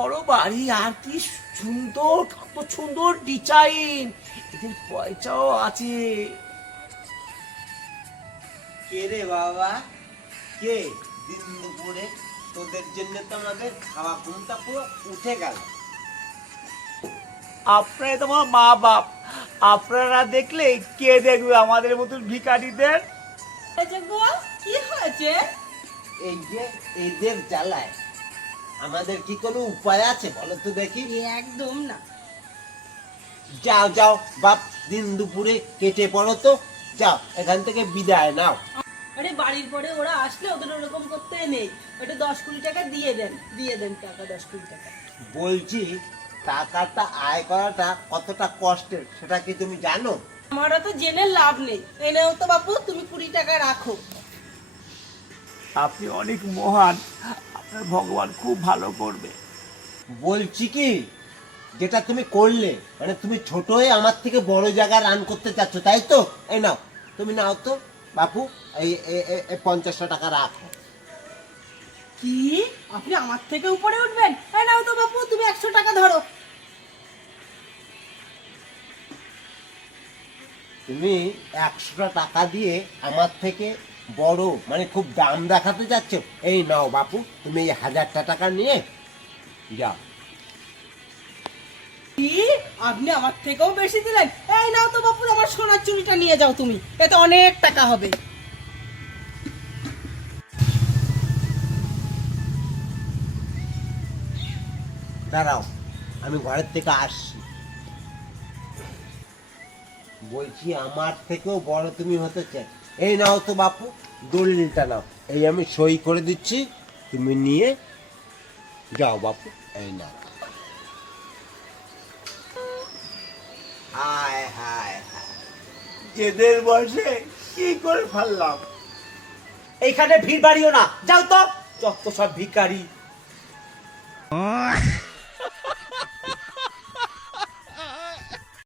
বড় বাড়ি, আর কি সুন্দর, কত সুন্দর ডিজাইন, এদের পয়সাও আছে। কে রে বাবা, কে দিন দুপুরে? তোদের জন্য তো আমাদের খাওয়া ঘুমটা পুরো উঠে গেল। আপনারা তোমার মা বাপ, আপনারা দেখলে কে দেখবে আমাদের মতন ভিখারিদের? কি হয়েছে? এই যে এদের জ্বালায় আমাদের কি কোনো উপায় আছে বলো তো দেখি? একদম না। যাও যাও বাপ, দিন দুপুরে কেটে পড়ো তো, যাও এখান থেকে বিদায় নাও। আরে বাড়ির পরে ওরা আসলে ওদের ওরকম করতে নেই, ওটা 10-20 টাকা দিয়ে দেন টাকা 10-20 টাকা। বলছি টাকাটা আয় করাটা কতটা কষ্টের সেটা কি তুমি জানো? আমারও তো জেনে লাভ নেই। এই নাও তো বাপু, তুমি 20 টাকা রাখো। আপনি অনেক মহান, আপনার ভগবান খুব ভালো করবে। বলছি কি, যেটা তুমি করলে মানে তুমি ছোট হয়ে আমার থেকে বড় জায়গা রান করতে চাচ্ছ, তাই তো? এই নাও, তুমি নাও তো বাপু, এই 50 টাকা রাখো। কি আপনি আমার থেকে উপরে উঠবেন? এই নাও তো বাপু, তুমি 100 টাকা ধরো। তুমি 100 টাকা দিয়ে আমার থেকে বড় মানে খুব দাম দেখাতে যাচ্ছ? এই নাও বাপু, তুমি এই 1000 টাকা নিয়ে যাও। কি আপনি আমার থেকেও বেশি দিলেন? এই নাও তো বাপু, আমার সোনার চুড়িটা নিয়ে যাও তুমি, এতে অনেক টাকা হবে। দাঁড়াও, আমি ঘরের থেকে আসছি। বলছি আমার থেকেও বড় তুমি হতে চাই? এই নাও তো বাপু, দলিলটা নাও, এই আমি সই করে দিচ্ছি, তুমি নিয়ে যাও বাপু, এই নাও। হায় হায় হায়, জেদের বসে কি করে ফেললাম। এইখানে ভিড় বাড়িও না, যাও তো, যত সব ভিখারি।